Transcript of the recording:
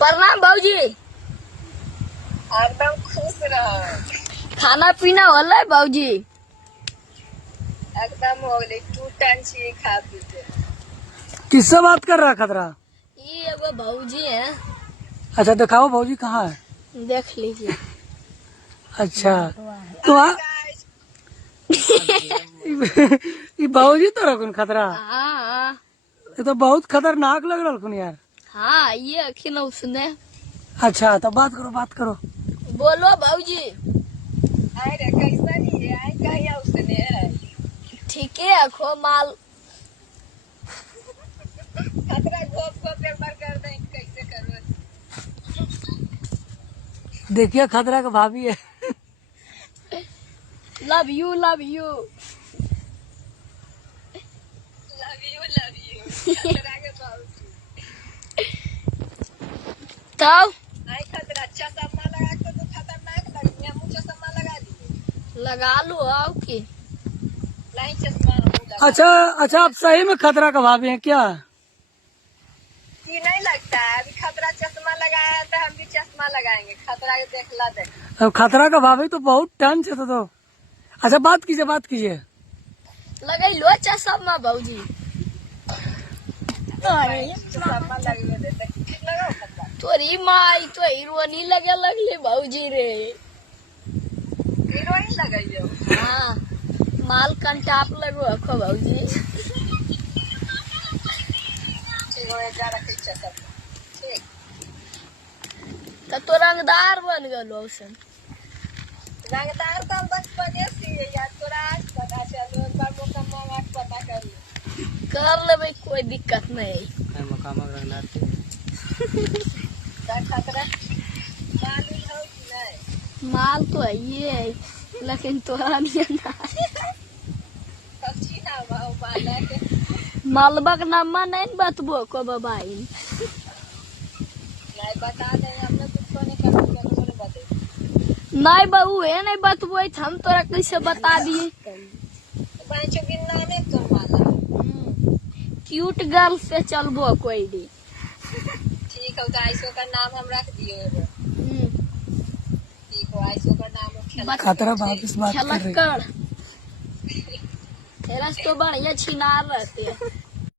प्रणाम भाजी। एकदम खुश रहो। खाना पीना होला भाजी? एकदम हो गई 2 टन छी खा पी के। किससे बात कर रहा खतरा? ये एगो भाजी है। अच्छा दिखाओ भाजी कहाँ है? देख लीजिए। अच्छा तो ये भाजी तो रखुन खतरा। हाँ ये तो बहुत खतरनाक लग रहा यार। हाँ ये अखिल उसने। अच्छा तो बात करो। बोलो भाजी। अरे कैसा नहीं है, आई कहिया उसने है। ठीक है खो माल। खतरा गोप एक बार कर दे, कैसे करो। देखिए खतरा का भाभी है। लव यू लव यू खतरा के बाबू। तो आई खतरा चश्मा लगा के तो खतरनाक लगी है। मुझे चश्मा लगा दिए। लगा लो आओ की। लाई चश्मा लगा। अच्छा आप सही में खतरा का भाभी हैं क्या? कि नहीं लगता है। अभी खतरा चश्मा लगाया है तो हम भी चश्मा लगाएंगे। खतरा के देखला दे। अब खतरा का भाभी तो बहुत टन से तो। अच्छा बात कीजिए। लगे लो चश्मा भाजी। चश्मा लगने देते लगाओ खतरा। तोरी माई तो हीरोनी लगे लगले भाजी रे। हीरोइन लगाइयो। हाँ माल कंटाप लगो अखो भाजी। ठीक हो जा रखे चश्मा। ठीक तो रंगदार बन गलो उसन। रंगदार तो बचपने से यार तोरा आज पता चलो। एक बार मौका मांगा के पता कर ले। कर लेबे कोई दिक्कत नहीं। खतरा मालूम हो कि नहीं। माल तो है ये लेकिन तोरा नहीं ना। कच्ची ना भाव माला के। मालबा का नाम नहीं बतबो को बाबाई। नहीं बता दे हमने कुछ नहीं कर बता। नहीं बहू है नहीं बतबो हम तोरा कैसे बता दिए। पांचों की नामे तो माला। क्यूट गर्ल से चलबो कोई दी। ठीक है तो आइसो का नाम हम रख दियो। ठीक है आइसो का नाम खतरा भाभी से बात कर रही है। तेरा तो बढ़िया छिनार रहते हैं।